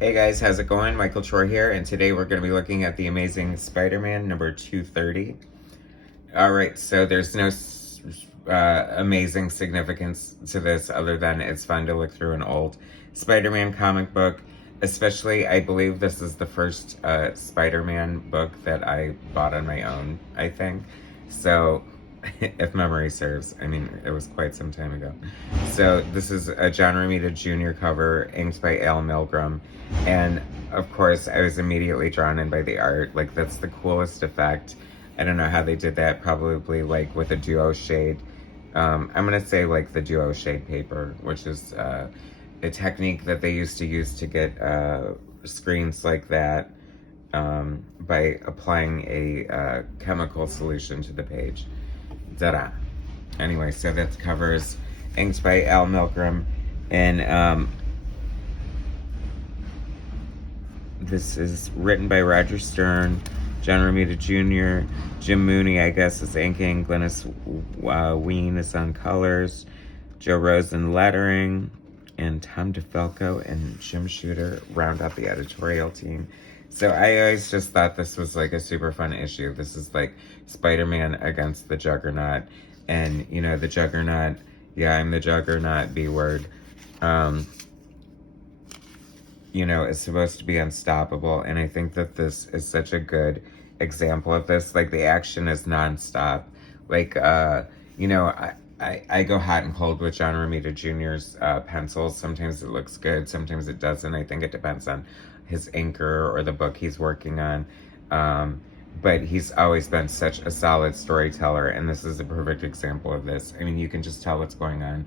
Hey guys, how's it going? Michael Troy here, and today we're going to be looking at The Amazing Spider-Man number 230. Alright, so there's no amazing significance to this other than it's fun to look through an old Spider-Man comic book. Especially, I believe this is the first Spider-Man book that I bought on my own, I think. So, if memory serves. I mean, it was quite some time ago. So this is a John Romita Jr. cover, inked by Al Milgrom. And of course, I was immediately drawn in by the art. Like, that's the coolest effect. I don't know how they did that, probably like with a duo shade. I'm gonna say like the duo shade paper, which is a technique that they used to use to get screens like that by applying a chemical solution to the page. Ta-da. Anyway, so that covers inked by Al Milgrom, and this is written by Roger Stern, John Romita Jr., Jim Mooney, I guess, is inking, Glynis Ween is on colors, Joe Rosen lettering, and Tom DeFalco and Jim Shooter round out the editorial team. So I always just thought this was like a super fun issue. This is like Spider-Man against the Juggernaut. And, you know, the Juggernaut, yeah, I'm the Juggernaut, B-word, you know, is supposed to be unstoppable. And I think that this is such a good example of this. Like, the action is nonstop. Like, you know, I go hot and cold with John Romita Jr.'s pencils. Sometimes it looks good, sometimes it doesn't. I think it depends on his inker or the book he's working on. But he's always been such a solid storyteller, and this is a perfect example of this. I mean, you can just tell what's going on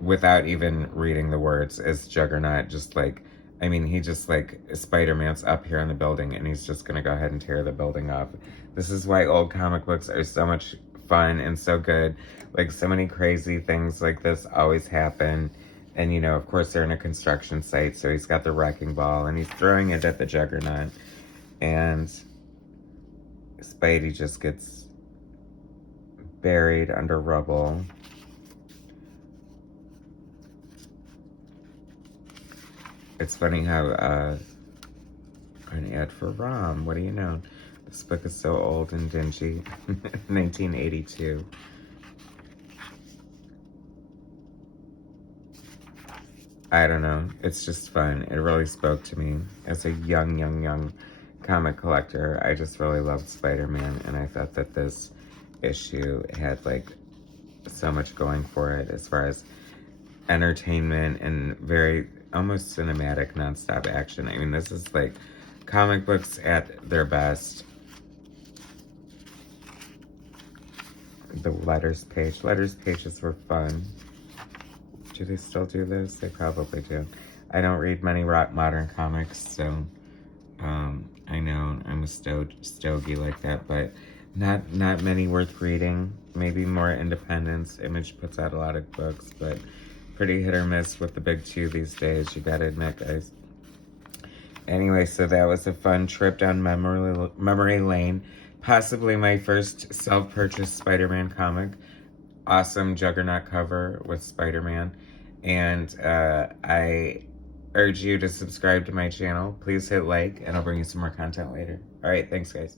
without even reading the words. As Juggernaut just like, I mean, he just like, Spider-Man's up here in the building, and he's just gonna go ahead and tear the building up. This is why old comic books are so much fun and so good. Like, so many crazy things like this always happen. And, you know, of course, they're in a construction site, so he's got the wrecking ball, and he's throwing it at the Juggernaut. And Spidey just gets buried under rubble. It's funny how, an ad for ROM, what do you know? This book is so old and dingy. 1982. I don't know. It's just fun. It really spoke to me as a young comic collector. I just really loved Spider-Man, and I thought that this issue had like so much going for it as far as entertainment and very almost cinematic nonstop action. I mean, this is like comic books at their best. The letters pages were fun. Do they still do this? They probably do. I don't read many modern comics, so I know I'm a stogie like that, but not many worth reading. Maybe more independents. Image puts out a lot of books, but pretty hit or miss with the big two these days, you gotta admit, guys. Anyway, so that was a fun trip down memory lane. Possibly my first self-purchased Spider-Man comic. Awesome Juggernaut cover with Spider-Man. And I urge you to subscribe to my channel. Please hit like, and I'll bring you some more content later. All right, thanks, guys.